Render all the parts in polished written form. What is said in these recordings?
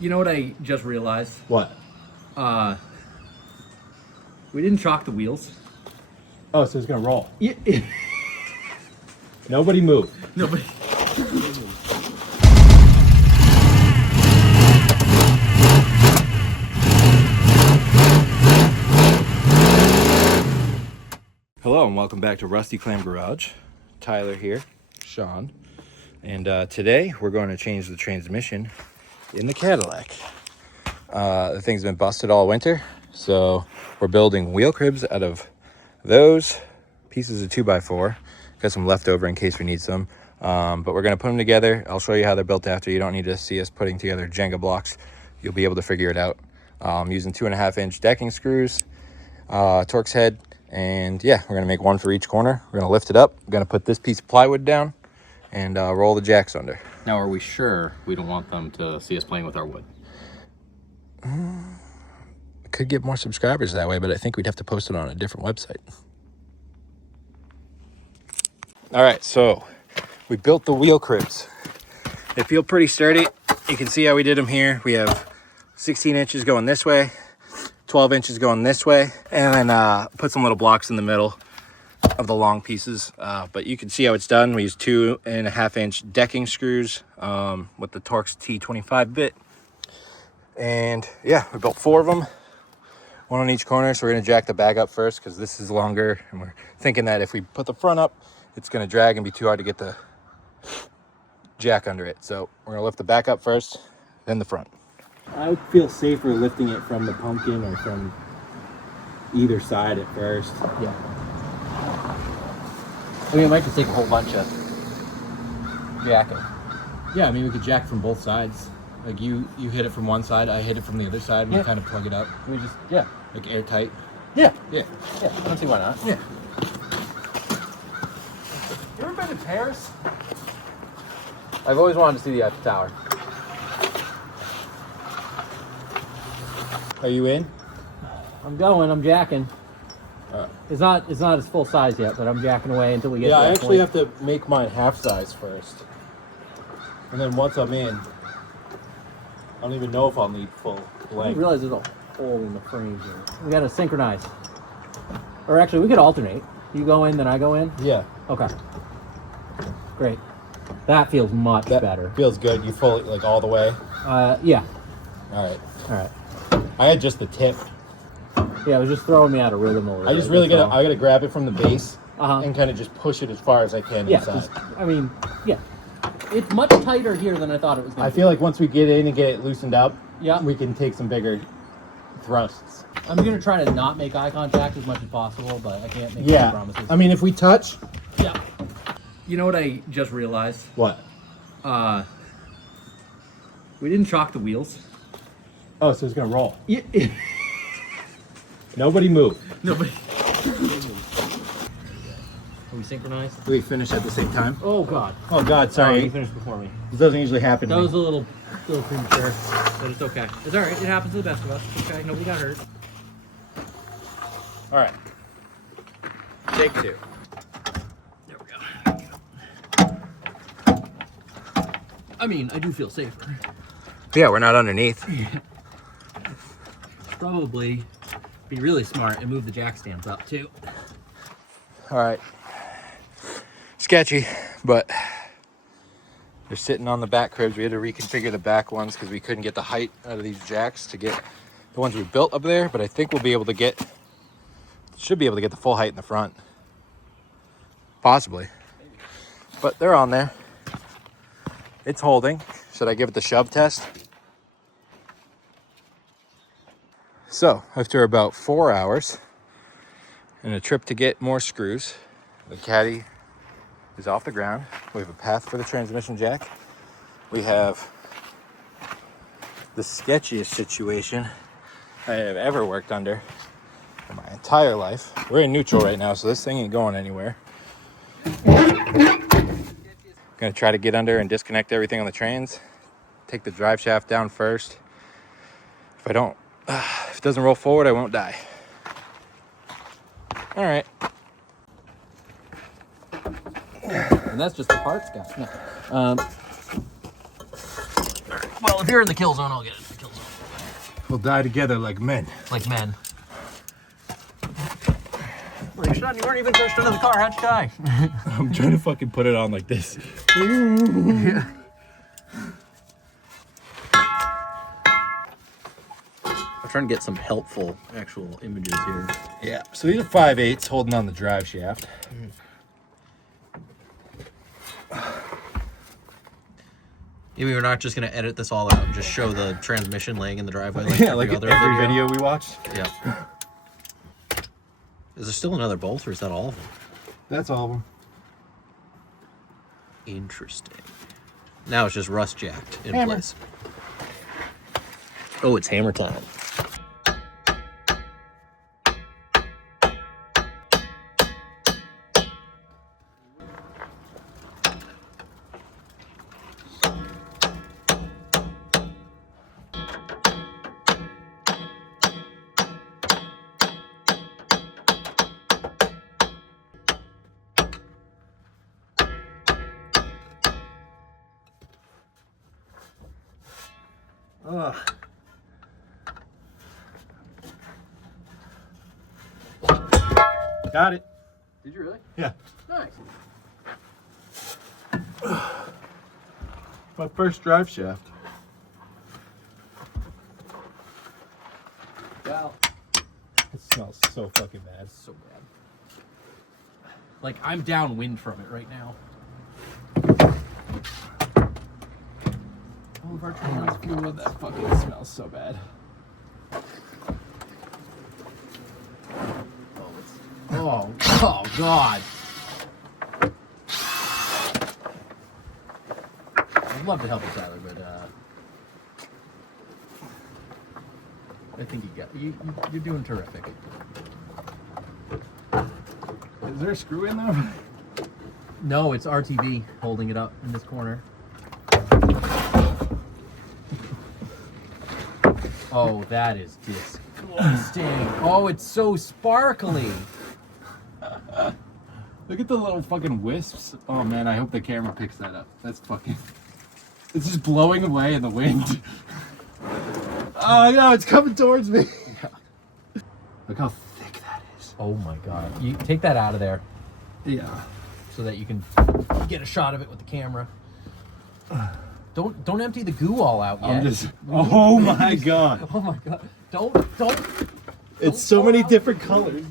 You know what I just realized? What? We didn't chalk the wheels. Oh, so it's gonna roll. Yeah. Nobody move. Nobody. Hello and welcome back to Rusty Clam Garage. Tyler here, Sean, and today we're going to change the transmission in the Cadillac. The thing's been busted all winter, so we're building wheel cribs out of those pieces of 2x4. Got some left over in case we need some, but we're going to put them together. I'll show you how they're built after. You don't need to see us putting together Jenga blocks. You'll be able to figure it out. Using 2.5-inch decking screws, Torx head, and yeah, we're going to make one for each corner. We're going to lift it up. We're going to put this piece of plywood down and roll the jacks under. Now, are we sure we don't want them to see us playing with our wood? Could get more subscribers that way, but I think we'd have to post it on a different website. All right, so we built the wheel cribs. They feel pretty sturdy. You can see how we did them here. We have 16 inches going this way, 12 inches going this way, and then put some little blocks in the middle of the long pieces. But you can see how it's done. We use 2.5-inch decking screws with the Torx T25 bit. And yeah, we built 4 of them, one on each corner. So we're gonna jack the bag up first because this is longer, and we're thinking that if we put the front up, it's gonna drag and be too hard to get the jack under it. So we're gonna lift the back up first, then the front. I would feel safer lifting it from the pumpkin or from either side at first. Yeah. I mean, it might just take a whole bunch of jacking. Yeah, I mean, we could jack from both sides. Like you hit it from one side, I hit it from the other side. We kind of plug it up. We just, yeah. Like airtight. Yeah. Yeah. Yeah, I don't see why not. Yeah. You ever been to Paris? I've always wanted to see the Eiffel Tower. Are you in? I'm jacking. It's not as full size yet, but I'm jacking away until we get to Yeah, I that actually point. have to make mine half size first. And then once I'm in, I don't even know if I'll need full I length. realize there's a hole in the frame here. We gotta synchronize. Or actually, we could alternate. You go in, then I go in? Yeah. Okay. Great. That feels much That better. feels good. You fully, like, all the way? Yeah. Alright. Alright. I had just the tip. Yeah, it was just throwing me out of rhythm a little I just bit, really that's gotta, all. I gotta grab it from the base Uh-huh. and kind of just push it as far as I can Yeah, inside. just, I mean, yeah. It's much tighter here than I thought it was going I to be. feel like once we get in and get it loosened up, Yeah. we can take some bigger thrusts. I'm going to try to not make eye contact as much as possible, but I can't make any Yeah. promises. I mean, if we touch... Yeah. You know what I just realized? What? We didn't chalk the wheels. Oh, so it's gonna roll. Yeah. Nobody move. Nobody. Are we synchronized? Do we finish at the same time? Oh, God. Oh God, Oh, sorry. you finished before me. This doesn't usually happen to That me. was a little premature, but it's okay. It's all right. It happens to the best of us. It's okay. Nobody got hurt. All right. Take 2. There we go. I mean, I do feel safer. Yeah, we're not underneath. Probably be really smart and move the jack stands up too. All right. Sketchy, but they're sitting on the back cribs. We had to reconfigure the back ones because we couldn't get the height out of these jacks to get the ones we built up there, but I think we'll be able to get, should be able to get the full height in the front. Possibly. But they're on there. It's holding. Should I give it the shove test? So, after about 4 hours and a trip to get more screws, the Caddy is off the ground. We have a path for the transmission jack. We have the sketchiest situation I have ever worked under in my entire life. We're in neutral right now, so this thing ain't going anywhere. Gonna try to get under and disconnect everything on the trains. Take the drive shaft down first. If it doesn't roll forward, I won't die. All right. And that's just the parts guy. No. Well, if you're in the kill zone, I'll get it in the kill zone. We'll die together like men. Like men. Well, you weren't even pushed under the car. How'd you die? I'm trying to fucking put it on like this. Yeah. I'm trying to get some helpful actual images here. Yeah, so these are 5/8 holding on the drive shaft. Yeah, we were not just going to edit this all out and just show the transmission laying in the driveway like Like every every other video we watched. Yeah. Is there still another bolt, or is that all of them? That's all of them. Interesting. Now it's just rust jacked in Hammer. place. Oh, it's hammer time. Ugh. Got it. Did you really? Yeah. Nice. My first drive shaft. Well, It smells so fucking bad. so bad. Like, I'm downwind from it right now. All of our trailers fuel. That fucking smells so bad. Oh, God. I'd love to help you, Tyler, but I think you're doing terrific. Is there a screw in there? No, it's RTV holding it up in this corner. Oh, that is disgusting. Oh, it's so sparkly. Look at the little fucking wisps. Oh man, I hope the camera picks that up. That's fucking... It's just blowing away in the wind. Oh no, it's coming towards me. Yeah. Look how thick that is. Oh my God. You take that out of there Yeah. so that you can get a shot of it with the camera. Don't empty the goo all out yet. I'm just... Oh my God. Oh my God. Don't. It's so many different colors.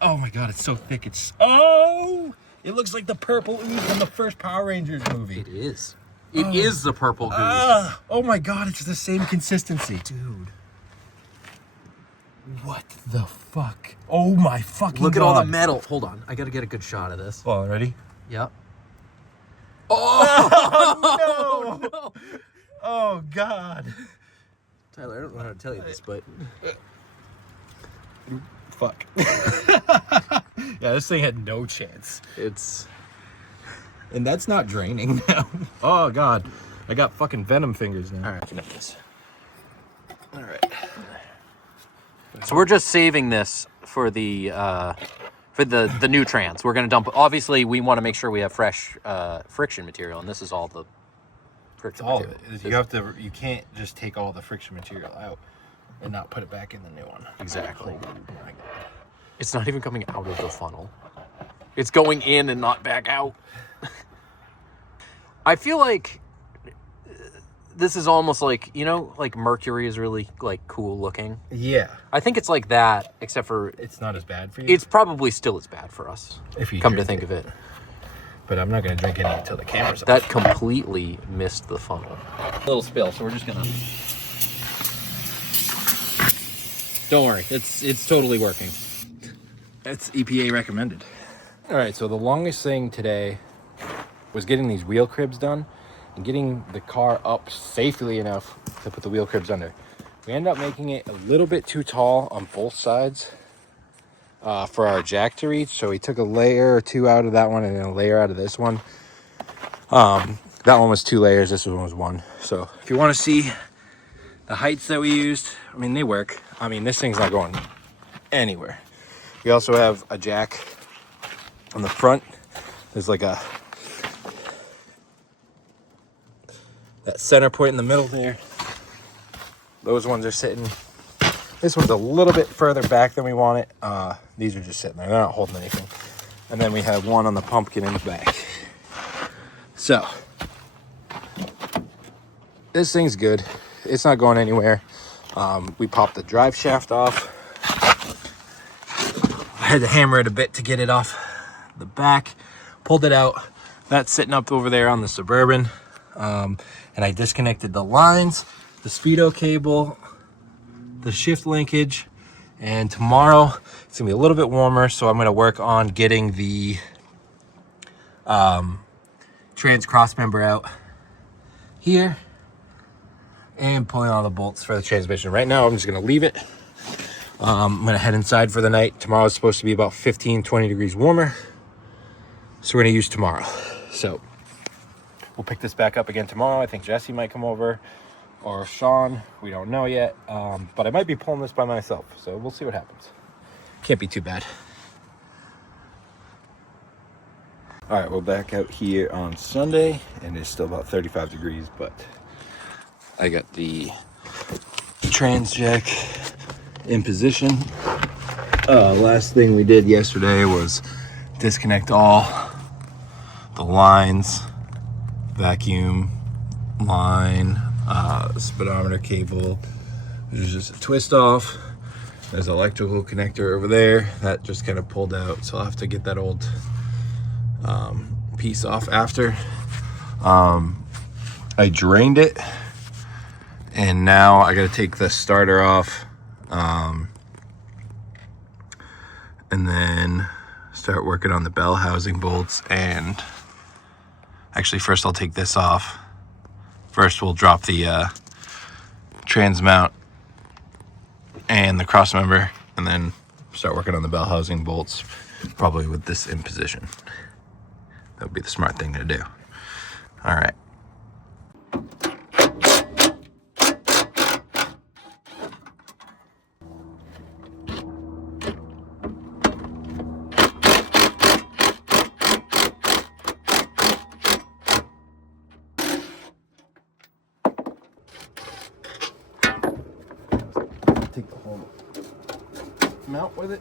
Oh my God, it's so thick. It's... Oh! It looks like the purple ooze from the first Power Rangers movie. It is. It is the purple goo. Oh my God, it's the same consistency. Dude. What the fuck? Oh my fucking Look God. at all the metal. Hold on. I got to get a good shot of this. Oh, ready? Yep. Oh, no! Oh God. Tyler, I don't know how to tell you this, but Fuck. Yeah, this thing had no chance. it's... And that's not draining now. Oh God. I got fucking venom fingers now. All right. Looking at this. All right. So we're just saving this for the new trans. We're going to dump... Obviously, we want to make sure we have fresh friction material, and this is all the friction All of material. it. You have to. You can't just take all the friction material out and not put it back in the new one. Exactly. Oh my God. It's not even coming out of the funnel. It's going in and not back out. I feel like this is almost like, you know, like Mercury is really like cool looking. Yeah. I think it's like that, except for It's not as bad for you. it's probably still as bad for us. If you come to drink think it. of it. But I'm not gonna drink any until the camera's off. That completely missed the funnel. A little spill, so we're just gonna... Don't worry, it's totally working. That's EPA recommended. All right, so the longest thing today was getting these wheel cribs done and getting the car up safely enough to put the wheel cribs under. We ended up making it a little bit too tall on both sides for our jack to reach. So we took a layer or two out of that one and then a layer out of this one. That one was 2 layers, this one was 1. So if you want to see the heights that we used, I mean, they work. I mean, this thing's not going anywhere. We also have a jack on the front. There's like a that center point in the middle there. Those ones are sitting. This one's a little bit further back than we want it. These are just sitting there. They're not holding anything. And then we have one on the pumpkin in the back. So this thing's good. It's not going anywhere. We popped the drive shaft off. I had to hammer it a bit to get it off the back. Pulled it out. That's sitting up over there on the Suburban. And I disconnected the lines, the speedo cable, the shift linkage. And tomorrow it's gonna be a little bit warmer, so I'm gonna work on getting the trans cross member out here and pulling all the bolts for the transmission. Right now, I'm just gonna leave it. I'm gonna head inside for the night. Tomorrow is supposed to be about 15-20 degrees warmer, so we're gonna use tomorrow. So we'll pick this back up again tomorrow. I think Jesse might come over, or Sean, we don't know yet. But I might be pulling this by myself, so we'll see what happens. Can't be too bad. All right, we're back out here on Sunday, and it's still about 35 degrees, but I got the trans jack in position. Last thing we did yesterday was disconnect all the lines, vacuum line, speedometer cable. There's just a twist off. There's an electrical connector over there that just kind of pulled out, so I'll have to get that old piece off after. I drained it, and now I got to take the starter off, and then start working on the bell housing bolts. And actually, first I'll take this off. First we'll drop the trans mount and the cross member, and then start working on the bell housing bolts, probably with this in position. That would be the smart thing to do. All right. Take the whole mount with it.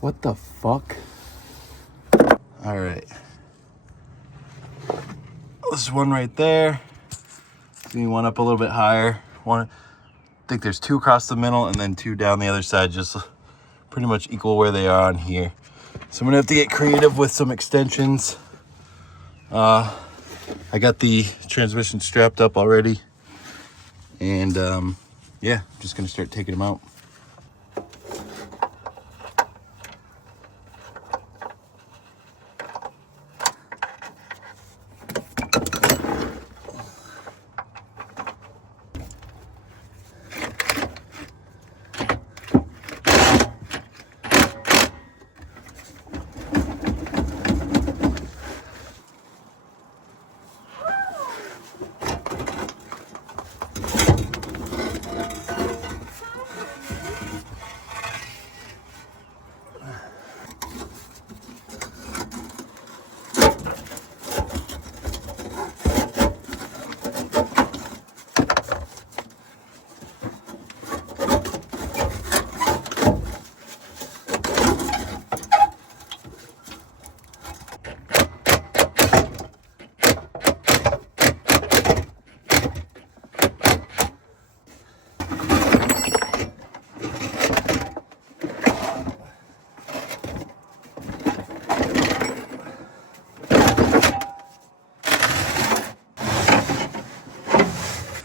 What the fuck? All right. This one right there. Give me one up a little bit higher. I think there's two across the middle and then two down the other side, just pretty much equal where they are on here. So I'm gonna have to get creative with some extensions. I got the transmission strapped up already. And yeah, I'm just gonna start taking them out.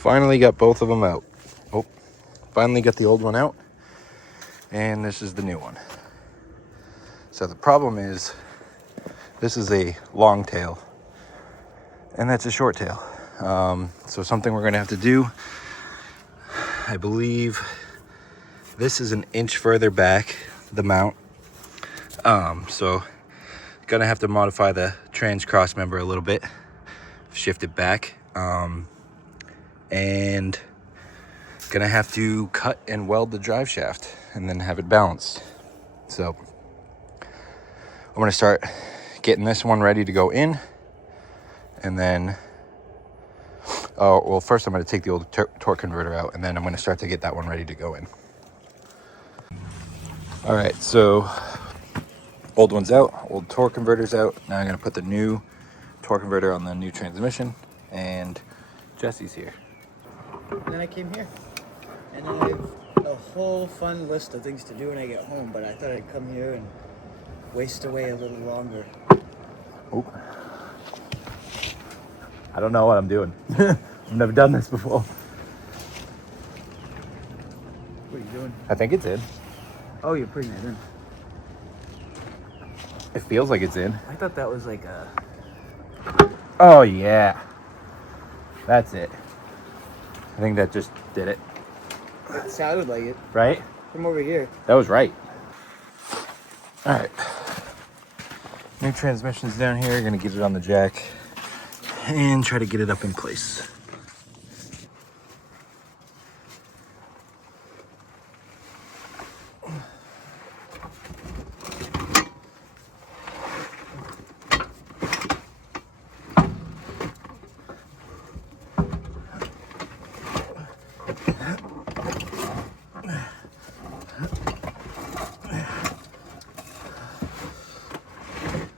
Finally got both of them out. Oh, finally got the old one out. And this is the new one. So the problem is, this is a long tail. And that's a short tail. So something we're gonna have to do, I believe this is an inch further back, the mount. So gonna have to modify the trans cross member a little bit, shift it back, and gonna have to cut and weld the drive shaft and then have it balanced. So I'm gonna start getting this one ready to go in, and then well, first I'm gonna take the old torque converter out, and then I'm gonna start to get that one ready to go in. All right, so old one's out, old torque converter's out. Now I'm gonna put the new torque converter on the new transmission, and Jesse's here. And then I came here. And then I have a whole fun list of things to do when I get home, but I thought I'd come here and waste away a little longer. Oh, I don't know what I'm doing. I've never done this before. What are you doing? I think it's in. Oh, you're putting it in. It feels like it's in. I thought that was like a... Oh yeah, that's it. I think that just did it. It sounded like it. Right? From over here. That was right. All right. New transmission's down here. Gonna get it on the jack and try to get it up in place.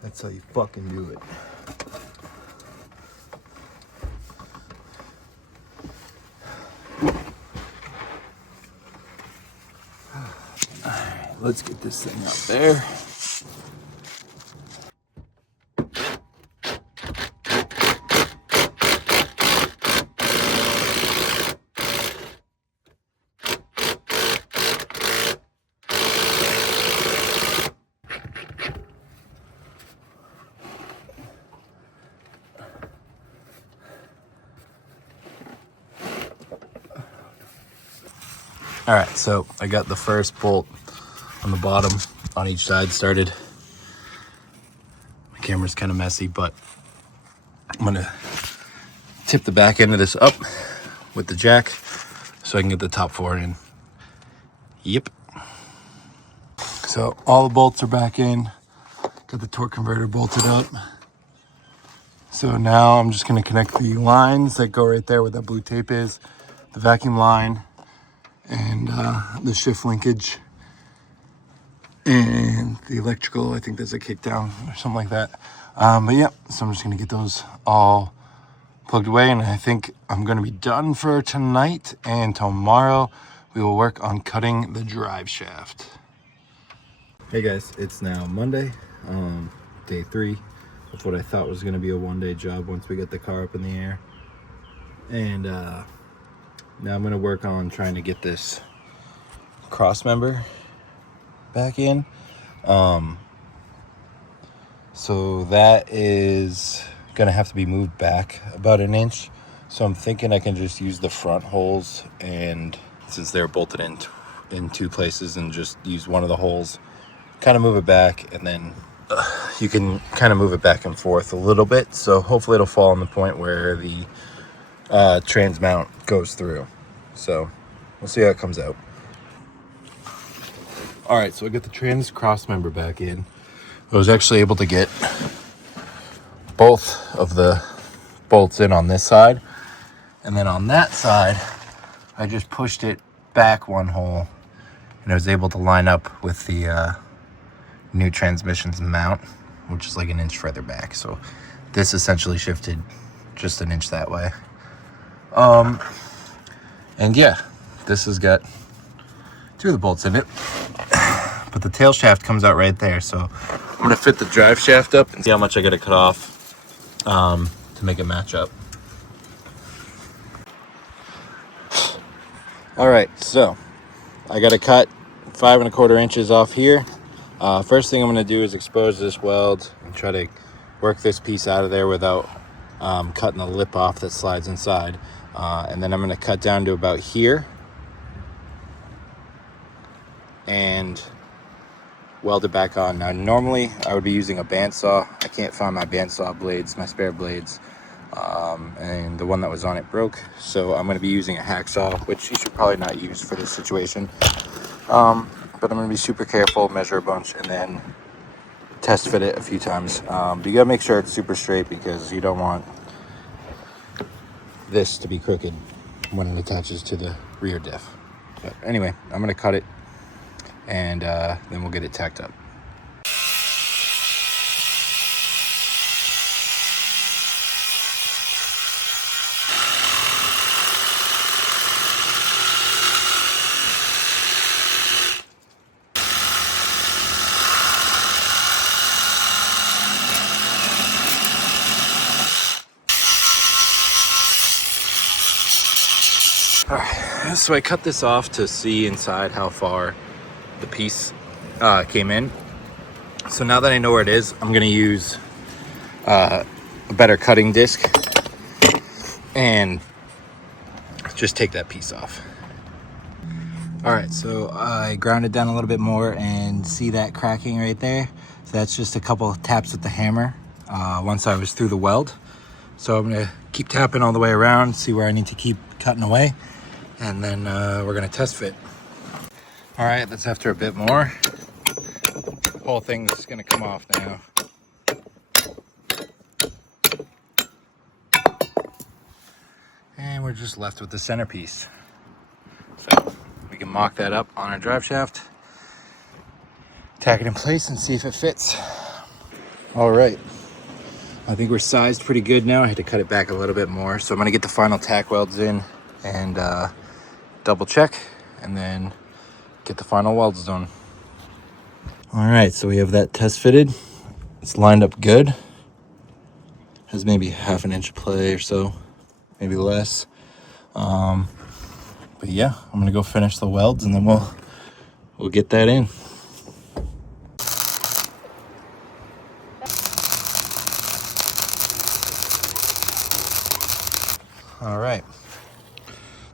That's how you fucking do it. Alright, let's get this thing up there. All right, so I got the first bolt on the bottom on each side started. My camera's kind of messy, but I'm gonna tip the back end of this up with the jack so I can get the top four in. Yep. So all the bolts are back in. Got the torque converter bolted up. So now I'm just gonna connect the lines that go right there where that blue tape is, the vacuum line, and the shift linkage, and the electrical. I think there's a kick down or something like that. But yeah, so I'm just gonna get those all plugged away, and I think I'm gonna be done for tonight, and tomorrow we will work on cutting the drive shaft. Hey guys, it's now Monday, day 3 of what I thought was gonna be a one-day job once we get the car up in the air. And now I'm gonna work on trying to get this cross member back in. So that is gonna have to be moved back about an inch. So I'm thinking I can just use the front holes, and since they're bolted in two places, and just use one of the holes, kind of move it back, and then you can kind of move it back and forth a little bit. So hopefully it'll fall on the point where the trans mount goes through. So we'll see how it comes out. All right, so I got the trans cross member back in. I was actually able to get both of the bolts in on this side, and then on that side I just pushed it back one hole, and I was able to line up with the new transmission's mount, which is like an inch further back. So this essentially shifted just an inch that way. And yeah, this has got 2 of the bolts in it, but the tail shaft comes out right there. So I'm gonna fit the drive shaft up and see how much I gotta cut off to make it match up. All right, so I gotta cut 5 1/4 inches off here. First thing I'm gonna do is expose this weld and try to work this piece out of there without cutting the lip off that slides inside. And then I'm going to cut down to about here and weld it back on. Now, normally I would be using a bandsaw. I can't find my bandsaw blades, my spare blades, and the one that was on it broke. So I'm going to be using a hacksaw, which you should probably not use for this situation. But I'm going to be super careful, measure a bunch, and then test fit it a few times. But you got to make sure it's super straight because you don't want this to be crooked when it attaches to the rear diff. But anyway, I'm going to cut it, and then we'll get it tacked up. All right, so I cut this off to see inside how far the piece came in. So now that I know where it is, I'm gonna use a better cutting disc and just take that piece off. All right, so I ground it down a little bit more and see that cracking right there. So that's just a couple taps with the hammer once I was through the weld. So I'm gonna keep tapping all the way around, see where I need to keep cutting away, and then we're gonna test fit. All right, that's after a bit more. Whole thing's gonna come off now. And we're just left with the centerpiece. So we can mock that up on our drive shaft, tack it in place and see if it fits. All right, I think we're sized pretty good now. I had to cut it back a little bit more. So I'm gonna get the final tack welds in and double check and then get the final welds done. All right, so we have that test fitted. It's lined up good. Has maybe half an inch of play or so, maybe less. But yeah, I'm gonna go finish the welds and then we'll get that in. All right,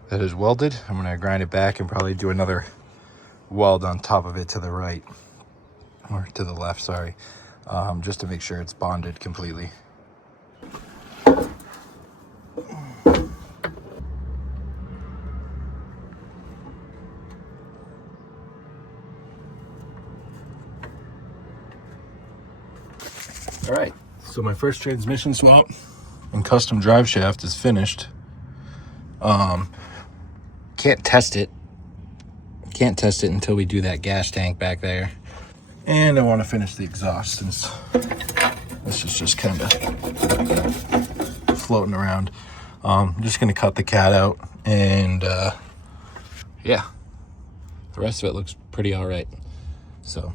that is welded. I'm gonna grind it back and probably do another weld on top of it to the right, or to the left, sorry, just to make sure it's bonded completely. All right, so my first transmission swap and custom drive shaft is finished. Can't test it until we do that gas tank back there. And I want to finish the exhaust since this is just kind of floating around. I'm just going to cut the cat out and yeah, the rest of it looks pretty all right. So,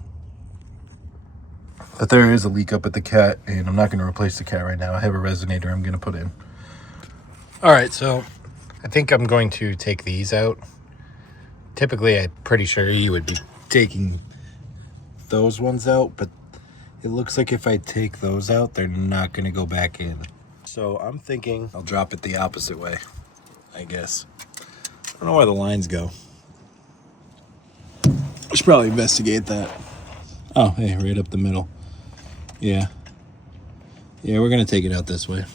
but there is a leak up at the cat and I'm not going to replace the cat right now. I have a resonator I'm going to put in. All right, so I think I'm going to take these out. Typically, I'm pretty sure you would be taking those ones out, but it looks like if I take those out, they're not going to go back in. So I'm thinking I'll drop it the opposite way, I guess. I don't know where the lines go. I should probably investigate that. Oh, hey, right up the middle. Yeah. Yeah, we're going to take it out this way.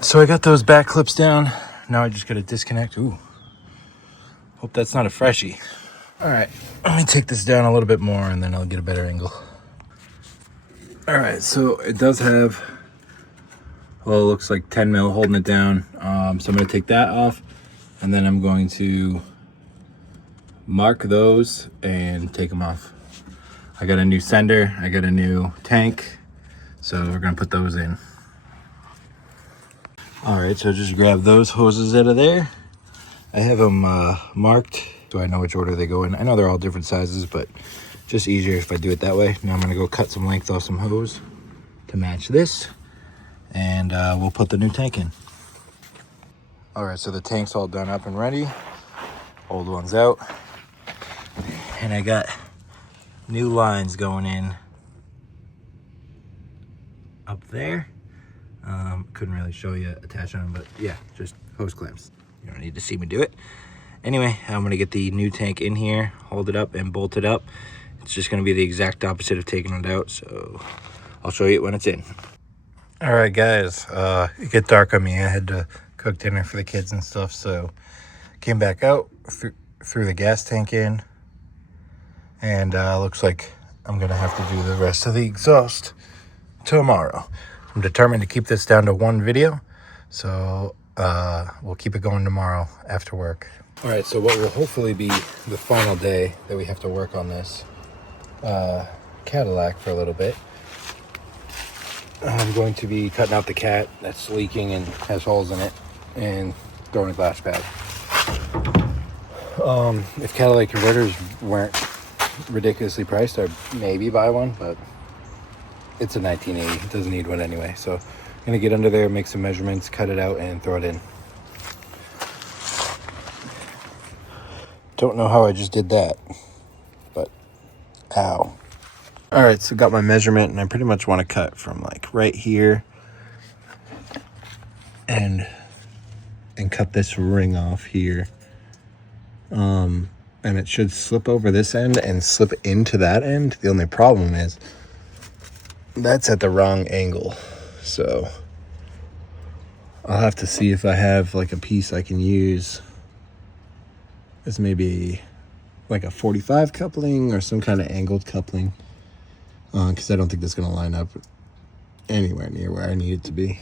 So I got those back clips down. Now I just got to disconnect. Ooh. Hope that's not a freshie. All right, let me take this down a little bit more and then I'll get a better angle. All right, so it does have, well, it looks like 10 mil holding it down. So I'm going to take that off and then I'm going to mark those and take them off. I got a new sender, I got a new tank, so we're going to put those in. All right, so just grab those hoses out of there. I have them marked so I know which order they go in. I know they're all different sizes, but just easier if I do it that way. Now I'm gonna go cut some length off some hose to match this, and we'll put the new tank in. All right, so the tank's all done up and ready. Old one's out. And I got new lines going in up there. Couldn't really show you attaching them, but yeah, just hose clamps. You don't need to see me do it. Anyway, I'm gonna get the new tank in here, hold it up and bolt it up. It's just gonna be the exact opposite of taking it out, so I'll show you it when it's in. All right, guys, it got dark on me. I had to cook dinner for the kids and stuff, so came back out, threw the gas tank in, and looks like I'm gonna have to do the rest of the exhaust tomorrow. I'm determined to keep this down to one video, so we'll keep it going tomorrow after work. All right, so what will hopefully be the final day that we have to work on this Cadillac for a little bit. I'm going to be cutting out the cat that's leaking and has holes in it and throwing a glass pad. If Cadillac converters weren't ridiculously priced, I'd maybe buy one, but it's a 1980. It doesn't need one anyway. So I'm gonna get under there, make some measurements, cut it out, and throw it in. Don't know how I just did that, but ow. All right, so got my measurement, and I pretty much want to cut from like right here and cut this ring off here. And it should slip over this end and slip into that end. The only problem is that's at the wrong angle, so I'll have to see if I have like a piece I can use as maybe like a 45 coupling or some kind of angled coupling, because I don't think that's going to line up anywhere near where I need it to be.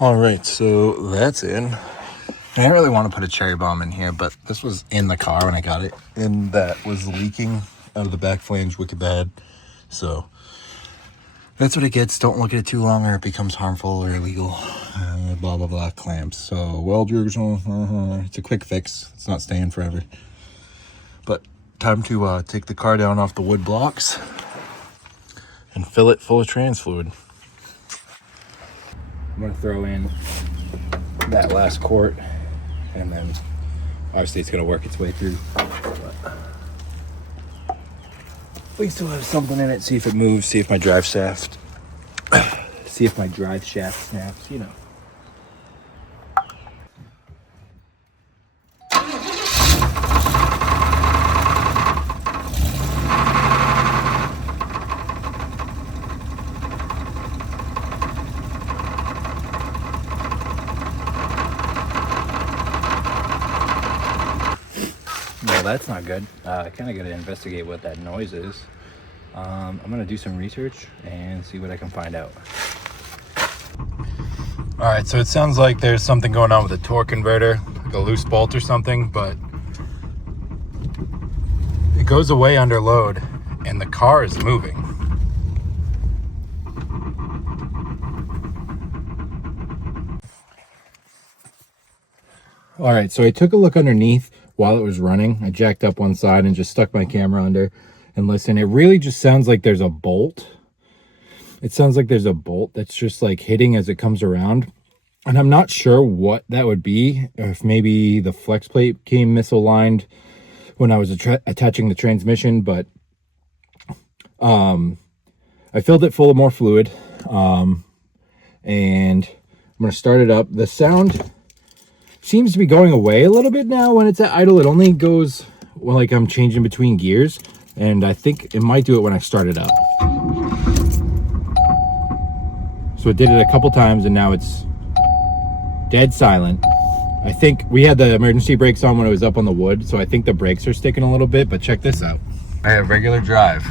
All right, so that's in. I didn't really want to put a cherry bomb in here, but this was in the car when I got it, and that was leaking out of the back flange wicked bad, so that's what it gets. Don't look at it too long or it becomes harmful or illegal. Blah, blah, blah, clamps. So weld your, it's a quick fix. It's not staying forever. But time to take the car down off the wood blocks and fill it full of trans fluid. I'm gonna throw in that last quart, and then obviously it's gonna work its way through. But we still have something in it. See if it moves. See if my drive shaft snaps. You know. Well, that's not good. I kind of got to investigate what that noise is. I'm going to do some research and see what I can find out. All right, so it sounds like there's something going on with the torque converter, like a loose bolt or something, but it goes away under load and the car is moving. All right, so I took a look underneath while it was running. I jacked up one side and just stuck my camera under and listened. It really just sounds like there's a bolt. It sounds like there's a bolt that's just like hitting as it comes around. And I'm not sure what that would be, or if maybe the flex plate came misaligned when I was attaching the transmission, but I filled it full of more fluid, and I'm going to start it up. The sound seems to be going away a little bit now when it's at idle. It only goes when like I'm changing between gears, and I think it might do it when I start it up. So it did it a couple times, and now it's dead silent. I think we had the emergency brakes on when it was up on the wood, so I think the brakes are sticking a little bit, but check this out. I have regular drive.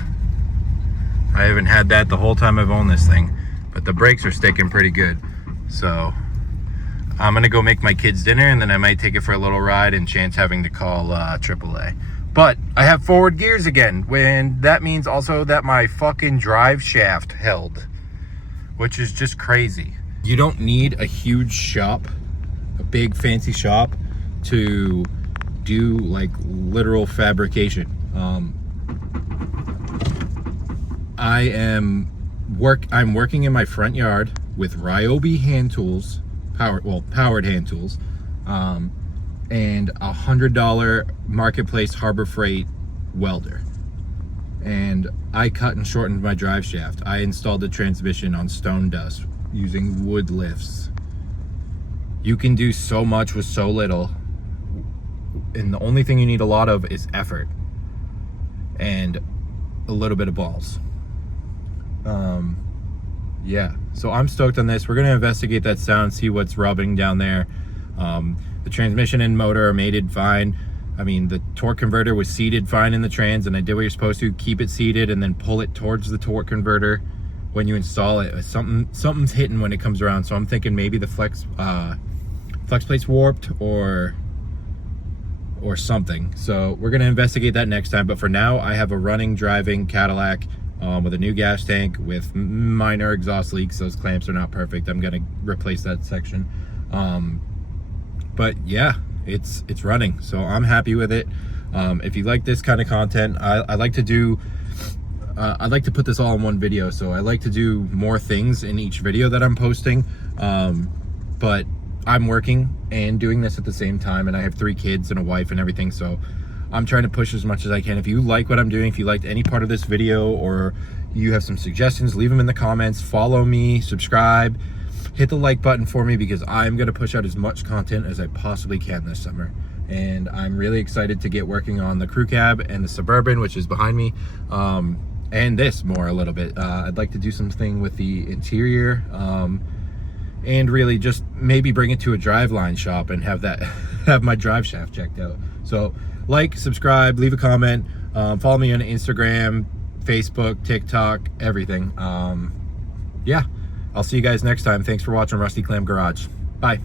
I haven't had that the whole time I've owned this thing, but the brakes are sticking pretty good. So I'm gonna go make my kids dinner, and then I might take it for a little ride and chance having to call AAA. But I have forward gears again, when that means also that my fucking drive shaft held, which is just crazy. You don't need a huge shop, a big fancy shop, to do like literal fabrication. I'm working in my front yard with Ryobi hand tools, powered hand tools. and $100 marketplace Harbor Freight welder. And I cut and shortened my drive shaft. I installed the transmission on stone dust using wood lifts. You can do so much with so little, and the only thing you need a lot of is effort and a little bit of balls. Yeah, so I'm stoked on this. We're gonna investigate that sound, see what's rubbing down there. The transmission and motor are mated fine. I mean, the torque converter was seated fine in the trans, and I did what you're supposed to, keep it seated and then pull it towards the torque converter when you install it. Something's hitting when it comes around, so I'm thinking maybe the flex plate's warped or something. So we're gonna investigate that next time, but for now I have a running, driving Cadillac with a new gas tank with minor exhaust leaks. Those clamps are not perfect. I'm gonna replace that section. But yeah, it's running, so I'm happy with it. If you like this kind of content, I like to do I like to put this all in one video, so I like to do more things in each video that I'm posting. But I'm working and doing this at the same time, and I have 3 kids and a wife and everything, so I'm trying to push as much as I can. If you like what I'm doing, if you liked any part of this video, or you have some suggestions, leave them in the comments. Follow me, subscribe, hit the like button for me, because I'm going to push out as much content as I possibly can this summer. And I'm really excited to get working on the crew cab and the Suburban, which is behind me, and this more a little bit. I'd like to do something with the interior, and really just maybe bring it to a driveline shop and have my drive shaft checked out. So like, subscribe, leave a comment, follow me on Instagram, Facebook, TikTok, everything. Yeah, I'll see you guys next time. Thanks for watching Rusty Clam Garage. Bye.